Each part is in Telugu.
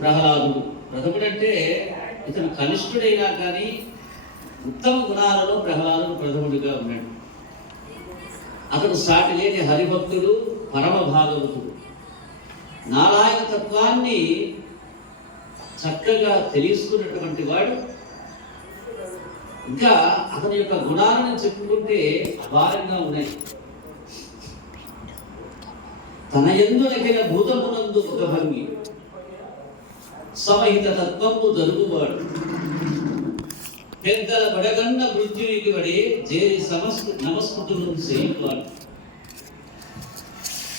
ప్రహ్లాదుడు ప్రథముడంటే ఇతను కనిష్ఠుడైనా కానీ ఉత్తమ గుణాలలో ప్రహ్లాదుడు ప్రథముడిగా ఉన్నాడు. అతడు సాటి లేని హరిభక్తుడు, పరమ భాగవతుడు. నారాయణ తత్వాన్ని చక్కగా తెలుసుకున్నటువంటి వాడు. ఇంకా అతని యొక్క గుణాలను చెప్పుకుంటే అపారంగా ఉన్నాయి. తన యందు నకిల భూతమునందు ఒక భంగి సమహిత తత్వము జరుగువాడు. పెద్దల బడగన్న మృత్యునికి వడే జేరి నమస్కృతులను చేయువాడు.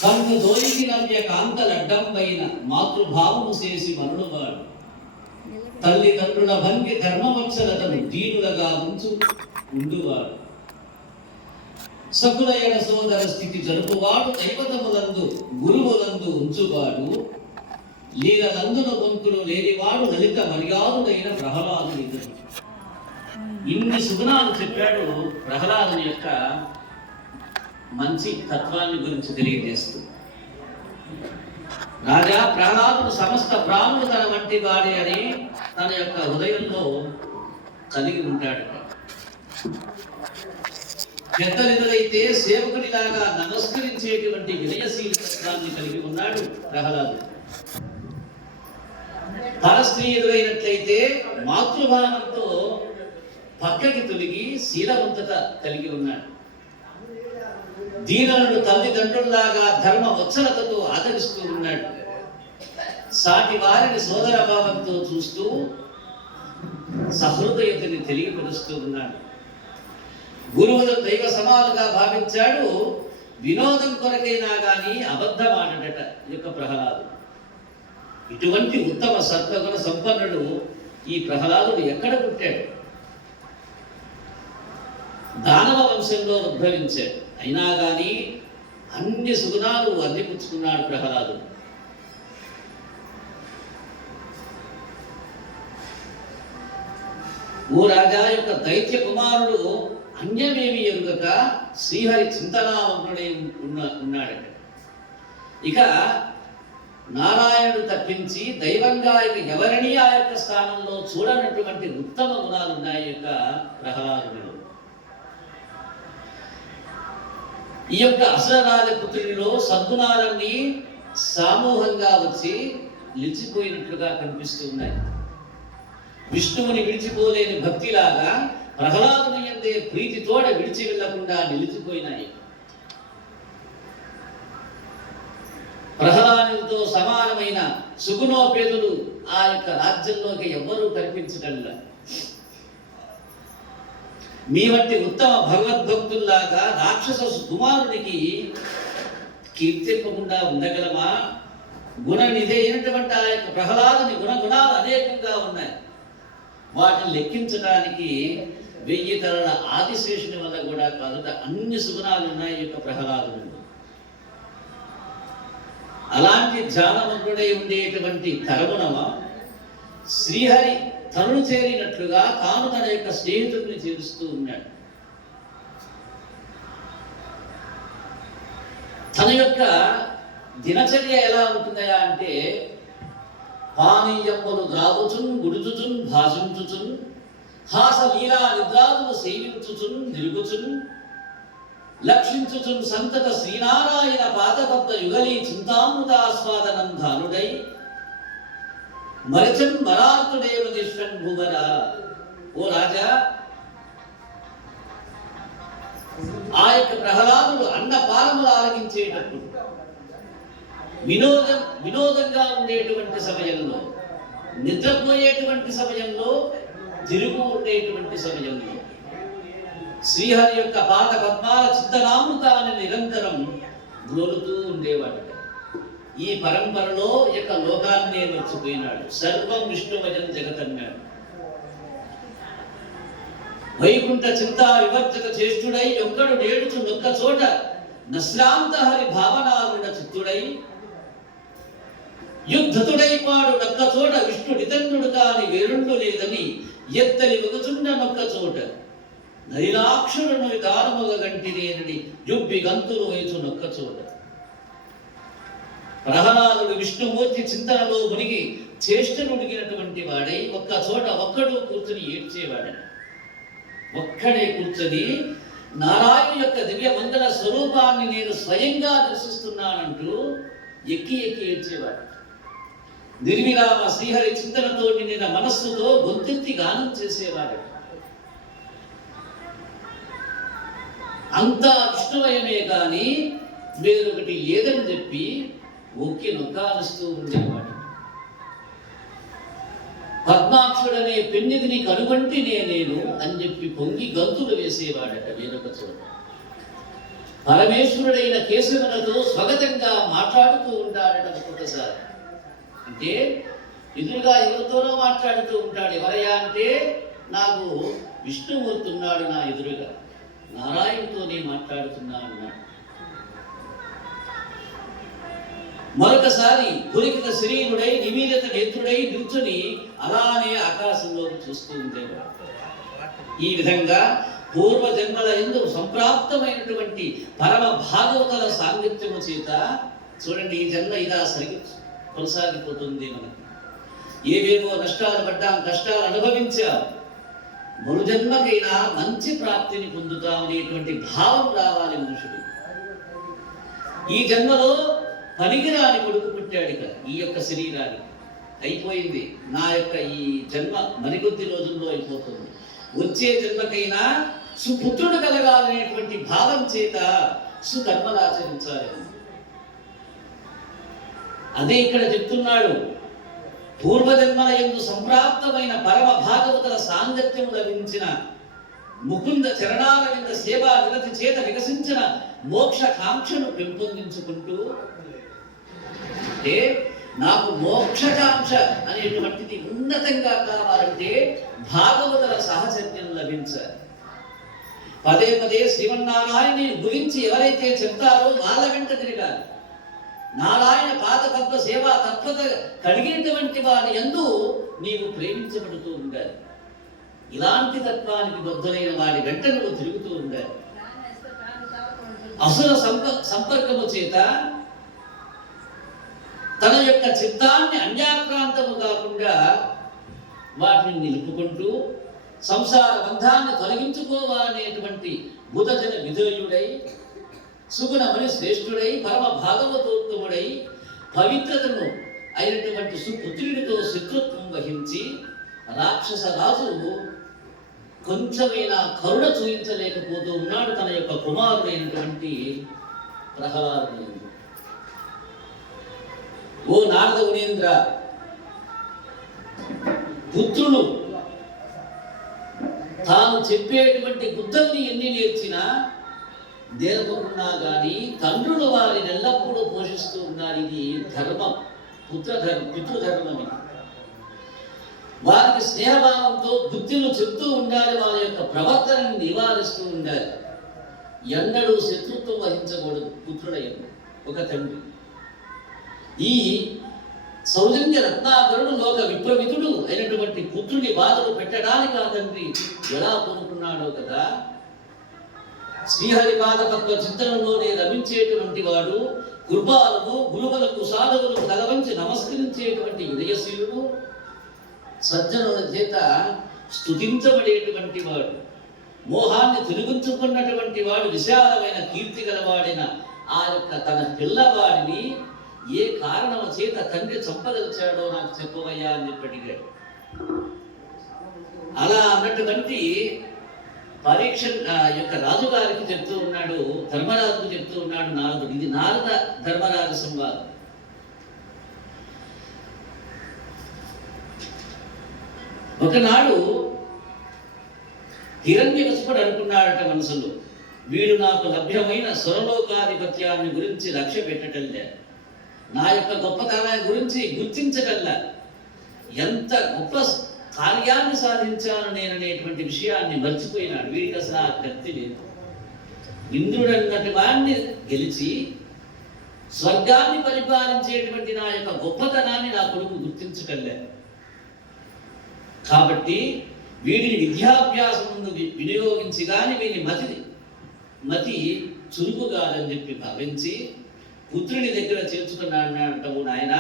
కన్ను దోయికి నవ్య కాంతలడ్డంపైన మాతృభావము చేసి మరుడువాడు. తల్లిదండ్రుల భంగి ధర్మవత్సలతను దీనులుగా ఉండువాడు. సకులయన సోదర స్థితి జరుపువాడు. దైవతములందు గురువులందు ఉంచువాడు. లీలలందున గొంతులు లేనివాడు. లలిత మర్యాదుడైన ప్రహ్లాదుడు ఇతడు. ఇన్ని సుగుణాలు చెప్పాడు ప్రహ్లాదుని యొక్క మంచి తత్వాన్ని గురించి తెలియజేస్తూ. రాజా, ప్రహ్లాదుడు సమస్త ప్రాణులు తన వంటి వాడే అని తన యొక్క హృదయంలో కలిగి ఉంటాడు. పెద్దలిదలైతే సేవకుడిలాగా నమస్కరించేటువంటి వినయశీల తత్వాన్ని కలిగి ఉన్నాడు ప్రహ్లాదుడు. తన స్త్రీ ఎదురైనట్లయితే మాతృభావంతో పక్కకి తొలగి శీలవంతత కలిగి ఉన్నాడు. దీనులను తల్లిదండ్రుల్లాగా ధర్మ వత్సలతతో ఆదరిస్తూ ఉన్నాడు. సాటి వారిని సోదర భావంతో చూస్తూ సహృదయతని తెలియపరుస్తూ ఉన్నాడు. గురువులు దైవ సమాలుగా భావించాడు. వినోదం కొరకైనా కానీ అబద్ధం ఆడట ఈ యొక్క ప్రహ్లాదుడు. ఇటువంటి ఉత్తమ సత్వగుణ సంపన్నుడు ఈ ప్రహ్లాదుడు ఎక్కడ పుట్టాడు? దానవ వంశంలో ఉద్భవించాడు. అయినా కానీ అన్ని సుగుణాలు అందిపుచ్చుకున్నాడు ప్రహ్లాదుడు. ఓ రాజా యొక్క దైత్య కుమారుడు అన్యమేమి ఎరుగక శ్రీహరి చింతనావంతుడై ఉన్నాడట. ఇక నారాయణుడు తప్పించి దైవంగా ఇక ఎవరిని ఆ యొక్క స్థానంలో చూడనటువంటి ఉత్తమ గుణాలు ఉన్నాయి యొక్క ప్రహ్లాదుడు. ఈ యొక్క అసురరాజపుత్రునిలో సద్గుణాలన్నీ సమూహంగా వచ్చి నిలిచిపోయినట్లుగా కనిపిస్తూ ఉన్నాయి. విష్ణువుని విడిచిపోలేని భక్తిలాగా ప్రహ్లాదుని యందే ప్రీతితోడ విడిచి వెళ్లకుండా నిలిచిపోయినాయి. ప్రహ్లాదునితో సమానమైన సుగుణోపేతులు ఆ యొక్క రాజ్యంలోకి ఎవ్వరూ కనిపించటంలా. మీ వంటి ఉత్తమ భగవద్భక్తుల్లాగా రాక్షస కుమారునికి కీర్తింపకుండా ఉండగలమా? గుణనిధి అయినటువంటి ఆ యొక్క ప్రహ్లాదుని గుణాలు అనేకంగా ఉన్నాయి. వాటిని లెక్కించడానికి 1000 తరాల ఆదిశేషుని వల్ల కూడా కాదుట అన్ని సుగుణాలు ఉన్నాయి ఈ యొక్క ప్రహ్లాదుడు. అలాంటి ధ్యానవంతుడై ఉండేటువంటి తరమునమ శ్రీహరి తనను చేరినట్లుగా తాను తన యొక్క స్నేహితుడిని చేరుస్తూ ఉన్నాడు. తన యొక్క దినచర్య ఎలా ఉంటుందయా అంటే, పానీయంబులు ద్రావుచున్ గుడుచుచున్ భాషించుచున్ హాస లీలా నిద్రాదులు సేవించుచున్ నిరుగుచున్ లక్షించుచున్ సంతత శ్రీనారాయణ పాదపద్మ యుగలి చింతామృతాస్వాదనం ధానుడై మరచన్ మరార్తుడేవ దిశ్వన్ భువన. ఓ రాజా, ఆ యొక్క ప్రహ్లాదుడు అన్నపానములు ఆరగించేటప్పుడు, వినోదంగా ఉండేటువంటి సమయంలో, నిద్రపోయేటువంటి సమయంలో, తిరుగు ఉండేటువంటి సమయంలో శ్రీహరి యొక్క పాద పద్మాల చింతనామృతాన్ని నిరంతరం గ్రోలుతూ ఉండేవాడు. ఈ పరంపరలో యొక్క లోకాన్నే మర్చిపోయినాడు. సర్వం విష్ణువజం జగతన్నాడు. వైకుంఠ చింతా వివర్జక చేష్టుడై ఒక్కడు నేడుచు నొక్క చోట నశ్రాంత హరి భావనాలుడ చిత్తుడై యుద్ధతుడై పాడు నొక్క చోట విష్ణు నితండ్రుడు కాని వేరుండు లేదని ఎత్తలి ఒకచుండ నొక్క చోట నైలాక్షులను దారముగ గంటినేనని జుబ్బి గంతులు వయసు నొక్క చోట ప్రహ్లాదుడు విష్ణుమూర్తి చింతనలో మునిగి చేష్టనుడిగినటువంటి వాడై ఒక్క చోట ఒక్కడు కూర్చుని ఏడ్చేవాడని. ఒక్కడే కూర్చొని నారాయణ యొక్క దివ్య మంగళ స్వరూపాన్ని నేను స్వయంగా దర్శిస్తున్నానంటూ ఎక్కి ఎక్కి ఏడ్చేవాడు. నిర్విరామ శ్రీహరి చింతనతో నిండిన మనస్సుతో గొంతెత్తి గానం చేసేవాడు. అంతా విష్ణుమయమే కానీ వేరొకటి లేదని చెప్పి ఒక్కి నొక్కాలుస్తూ ఉండేవాడు. పద్మాక్షుడనే పెన్నిధిని కనుగొంటినే నేను అని చెప్పి పొంగి గంతులు వేసేవాడట వేరొక చోట. పరమేశ్వరుడైన కేశవులతో స్వగతంగా మాట్లాడుతూ ఉంటాడట ఒక్కొక్కసారి. అంటే ఎదురుగా ఎవరితోనో మాట్లాడుతూ ఉంటాడు. ఎవరయ్యా అంటే నాకు విష్ణుమూర్తి ఉన్నాడు నా ఎదురుగా, నారాయణతోనే మాట్లాడుతున్నా అన్నాడు. మరొకసారి పురికిత శరీరుడై నిమీలిత నేత్రుడై నిల్చుని అలానే ఆకాశంలోకి చూస్తూ ఉండేవాడు. ఈ విధంగా పూర్వజన్మల యందు సంప్రాప్తమైనటువంటి పరమ భాగవతుల సాంగత్యము చేత చూడండి ఈ జన్మ ఇలా కొనసాగిపోతుంది. మనకి ఏవేవో నష్టాలు పడ్డాం, కష్టాలు అనుభవించాం, మరు జన్మకైనా మంచి ప్రాప్తిని పొందుతాం అనేటువంటి భావం రావాలి మనుషుడు. ఈ జన్మలో పనికిరాని కొడుకు పుట్టాడు ఇక ఈ యొక్క శరీరానికి, అయిపోయింది నా యొక్క ఈ జన్మ మరికొద్ది రోజుల్లో అయిపోతుంది, వచ్చే జన్మకైనా సుపుత్రుడు కలగాలనేటువంటి భావం చేత సుకర్మలు ఆచరించాలి. అదే ఇక్కడ చెప్తున్నాడు. పూర్వజన్మల యందు సంప్రాప్తమైన పరమ భాగవతుల సాంగత్యము లభించిన ముకుంద చరణాల మీద సేవా నిరతి చేత వికసించిన మోక్ష కాంక్షను పెంపొందించుకుంటూ, అంటే నాకు మోక్షకాంక్ష అనేటువంటిది ఉన్నతంగా కావాలంటే భాగవతుల సాహచర్యం లభించాలి. పదే పదే శ్రీమన్నారాయణని గురించి ఎవరైతే చెప్తారో వాళ్ళ వెంట తిరగాలి. నారాయణ పాదపద్మ సేవా తత్వత కలిగినటువంటి వారి యందు నీవు ప్రేమించబడుతూ ఉండాలి. ఇలాంటి తత్వానికి బద్ధులైన వారి వెంట నువ్వు తిరుగుతూ ఉండాలి. అసుర సంపర్కము చేత తన యొక్క చిత్తాన్ని అన్యాక్రాంతము కాకుండా వాటిని నిలుపుకుంటూ సంసార బంధాన్ని తొలగించుకోవాలనేటువంటి బుధజన విధేయుడై సుగుణమని శ్రేష్ఠుడై పరమ భాగవతోత్తముడై పవిత్రతను అయినటువంటి సుపుత్రుడితో శత్రుత్వం వహించి రాక్షస రాజు కొంచెమైనా కరుణ చూపించలేకపోతూ ఉన్నాడు తన యొక్క కుమారుడైనటువంటి ప్రహ్లాదుడు. ఓ నారద మునీంద్ర, పుత్రులు తాను చెప్పేటువంటి బుద్ధల్ని ఎన్ని నేర్చినా దేవకున్నా కానీ తండ్రులు వారిని ఎల్లప్పుడూ పోషిస్తూ ఉన్నారు. ఇది ధర్మం, పితృధర్మం. వారికి స్నేహభావంతో బుద్ధిని చెప్తూ ఉండాలి, వారి యొక్క ప్రవర్తనని నివారిస్తూ ఉండాలి. ఎన్నడూ శత్రుత్వం వహించకూడదు పుత్రుడైన ఒక తండ్రి. ఈ సౌజన్య రత్నాకరుడు లోక విప్రవిధుడు అయినటువంటి పుత్రుని బాధలు పెట్టడానికి ఆ తండ్రి ఎలా కోరుకున్నాడో కదా. శ్రీహరిపాదతత్వ చింతనలోనే లభించేటువంటి వాడు, కృపాలకు గురువులకు సాధకులకు తలవంచి నమస్కరించేటువంటి వినయశీలుడు, సజ్జనుల చేత స్తుతించబడేటువంటి వాడు, మోహాన్ని తొలగించుకున్నటువంటి వాడు, విశాలమైన కీర్తి గలవాడిన ఆ యొక్క తన పిల్లవాడిని ఏ కారణం చేత తండ్రి చంపదలిచాడో నాకు చెప్పవయ్యా అని చెప్పి అడిగాడు. అలా అన్నటువంటి పరీక్ష యొక్క రాజుగారికి చెప్తూ ఉన్నాడు, ధర్మరాజుకు చెప్తూ ఉన్నాడు నారదుడు. ఇది నారద ధర్మరాజు సంవాదం. ఒకనాడు హిరణ్యకశిపుడు అనుకున్నాడట మనసులో, వీడు నాకు లభ్యమైన స్వరలోకాధిపత్యాన్ని గురించి లక్ష్య పెట్టటంలే, నా యొక్క గొప్పతనాన్ని గురించి గుర్తించటల్లా, ఎంత గొప్ప కార్యాన్ని సాధించాను నేననేటువంటి విషయాన్ని మర్చిపోయినాడు. వీడికి అసలు ఆ కత్తి లేదు. ఇంద్రుడు అన్నటి వాడిని గెలిచి స్వర్గాన్ని పరిపాలించేటువంటి నా యొక్క గొప్పతనాన్ని నా కొడుకు గుర్తించటంలే. కాబట్టి వీడిని విద్యాభ్యాసం ముందు వినియోగించి కానీ వీడిని మతి చురుకు కాదని చెప్పి భావించి పుత్రుని దగ్గర చేర్చుకున్నాడంటావు నాయన,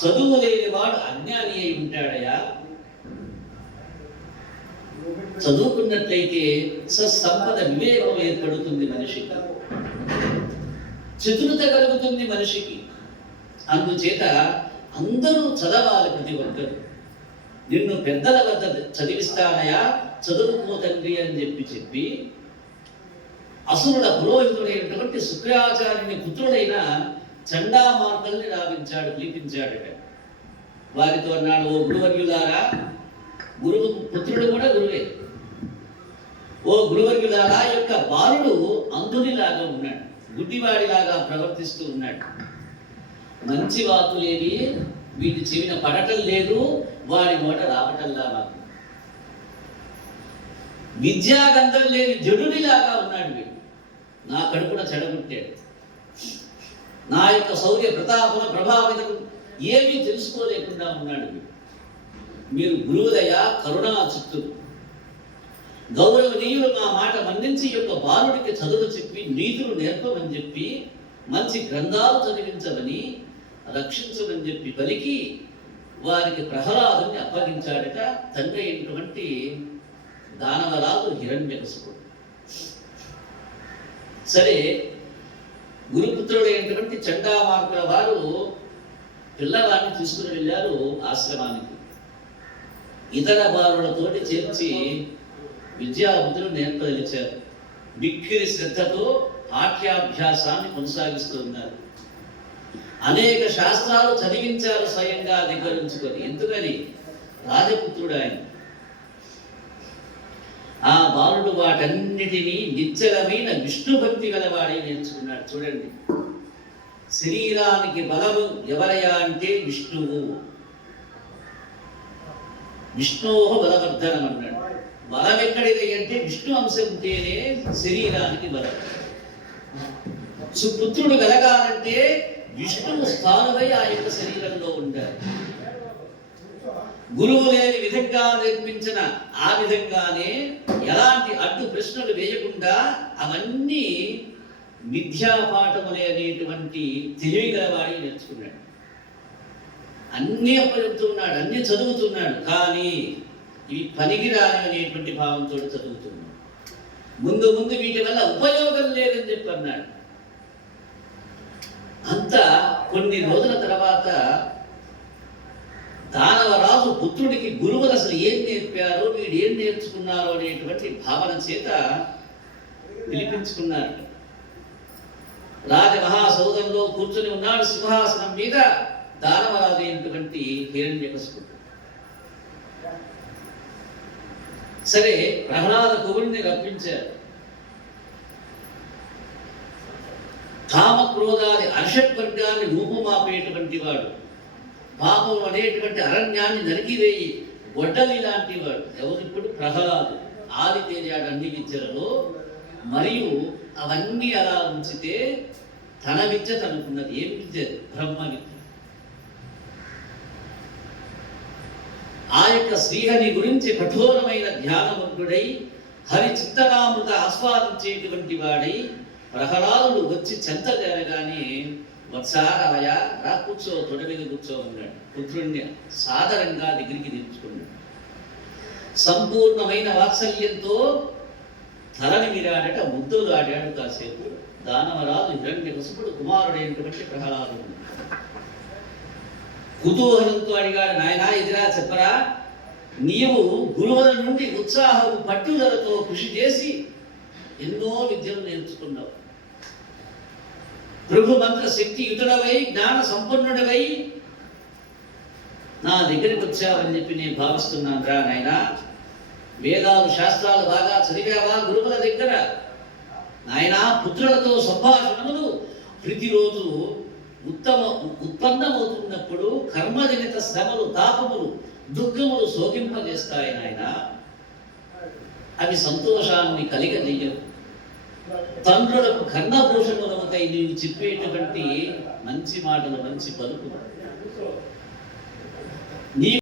చదువు లేనివాడు అజ్ఞాని అయి ఉంటాడయా. చదువుకున్నట్లయితే సత్సంపద వివేకం ఏర్పడుతుంది మనిషికి, చతురత కలుగుతుంది మనిషికి. అందుచేత అందరూ చదవాలి, ప్రతి ఒక్కరు. నిన్ను పెద్దల వద్ద చదివిస్తానయా, చదువుకో తండ్రి అని చెప్పి అసురుల పురోహితుడైనటువంటి శుక్రాచార్యుని పుత్రుడైన చండామార్కుల్ని పిలిపించాడట. వారితో అన్నాడు, ఓ గురువర్యులారా, గురువు పుత్రుడు కూడా గురువే, ఓ గురువర్యులారా, యొక్క బాలుడు అంధునిలాగా ఉన్నాడు, గుడ్డివాడిలాగా ప్రవర్తిస్తూ ఉన్నాడు. మంచి వాకులేవి వీటి చెవిన పడటం లేదు, వాడి నోట రావటంలా మాకు. విద్యాగంధం లేని జడుడిలాగా ఉన్నాడు వీడు, నా కడుపున చెడగొట్టాడు. నా యొక్క శౌర్య ప్రతాపన ప్రభావితం ఏమీ తెలుసుకోలేకుండా ఉన్నాడు వీడు. మీరు గురువుదయ కరుణా చిత్తులు, గౌరవనీయులు మా మాట మన్నించి యొక్క బాలుడికి చదువు చెప్పి నీతులు నేర్పమని చెప్పి మంచి గ్రంథాలు చదివించమని రక్షించమని చెప్పి పలికి వారికి ప్రహ్లాదుని అప్పగించాడట తండ్రి అయినటువంటి దానవరాజు హిరణ్యకశిపుడు. సరే, గురుపుత్రుడైనటువంటి చండామార్కుల వారు పిల్లవాడిని తీసుకుని వెళ్ళారు ఆశ్రమానికి. ఇతర బాలులతోటి చేర్చి విద్యాబుద్ధులు నేర్పదలిచారు. మిక్కిరి శ్రద్ధతో పాఠ్యాభ్యాసాన్ని కొనసాగిస్తూ ఉన్నారు. అనేక శాస్త్రాలు చదివించారు స్వయంగా దగ్గర ఉంచుకొని. ఎందుకని? రాజపుత్రుడు ఆయన. ఆ బాలుడు వాటన్నిటినీ నిశ్చలమైన విష్ణు భక్తి గలవాడే నేర్చుకున్నాడు. చూడండి, శరీరానికి బలము ఎవరయ్యా అంటే విష్ణువు. విష్ణోహ బలవర్ధనం అన్నాడు. బలం ఎక్కడిది అంటే విష్ణు అంశం ఉంటేనే శరీరానికి బలం. సుపుత్రుడు కలగాలంటే విష్ణువు స్థానువై ఆ యొక్క శరీరంలో ఉండాలి. గురువు లేని విధంగా నేర్పించిన ఆ విధంగానే ఎలాంటి అడ్డు ప్రశ్నలు వేయకుండా అవన్నీ విద్యాపాఠములే అనేటువంటి తెలివి గలవాడి నేర్చుకున్నాడు. అన్నీ అప్పచెప్తున్నాడు, అన్నీ చదువుతున్నాడు, కానీ ఇవి పనికిరాని అనేటువంటి భావంతో చదువుతున్నాడు. ముందు ముందు వీటి వల్ల ఉపయోగం లేదని చెప్పి అన్నాడు. అంతా కొన్ని రోజుల తర్వాత దానవరాజు పుత్రుడికి గురువులు అసలు ఏం నేర్పారో, వీడు ఏం నేర్చుకున్నారో అనేటువంటి భావన చేత పిలిపించుకున్నారు. రాజమహాసౌధంలో కూర్చొని ఉన్నాడు సింహాసనం మీద దానవరాజు అయినటువంటి హిరణ్యకశిపుడు. సరే, ప్రహ్లాద కువుడిని రప్పించారు. కామక్రోధాది అర్షట్వర్గాన్ని రూపుమాపేటువంటి వాడు, పాపం అనేటువంటి అరణ్యాన్ని నరికివేయి గొడ్డలి లాంటి వాడు ఎవరిప్పుడు? ప్రహ్లాదు. ఆది తేజాడు అన్ని విద్యలలో. మరియు అవన్నీ అలా ఉంచితే తన విద్య తనకున్నది. ఏం విద్య? బ్రహ్మ విద్య. ఆ యొక్క శ్రీహరి గురించి కఠోరమైన ధ్యానవంతుడై హరి చిత్తనామృత ఆస్వాదించేటువంటి వాడై ప్రహ్లాదుడు వచ్చి చెంత జరగానే వత్సారవయ రా కూర్చో, తొడ మీద కూర్చో అన్నాడు. పుత్రుణ్ణి సాదరంగా దగ్గరికి నిలుచుకున్నాడు. సంపూర్ణమైన వాత్సల్యంతో ధరణి మీరాడట, ముద్దులు ఆడాడు కాసేపు. దానవరాజు హిరణ్యకశిపుడు కుమారుడైనటువంటి ప్రహ్లాదుడు కుతూహలంతో అడిగాడు, నాయనా ఎదిరా చెప్పరా, నీవు గురువుల నుండి ఉత్సాహము పట్టుదలతో కృషి చేసి ఎన్నో విద్యలు నేర్చుకున్నావు. ప్రభు మంత్ర శక్తి యుతుడవై జ్ఞాన సంపన్నుడవై నా దగ్గరికి వచ్చావని చెప్పి నేను భావిస్తున్నాను రా నాయనా. వేదాలు శాస్త్రాలు బాగా చదివావా గురువుల దగ్గర? నాయనా, పుత్రులతో సంభాషణములు ప్రతిరోజు ఉత్పన్నమవుతున్నప్పుడు కర్మజనిత శ్రమలు, తాపములు, దుఃఖములు శోకింపజేస్తాయి నాయన. అవి సంతోషాన్ని కలిగజేయవు. తండ్రులకు కర్ణభూషణములవుతాయి నీవు చెప్పేటువంటి మంచి మాటలు, మంచి పలుకులు. నీ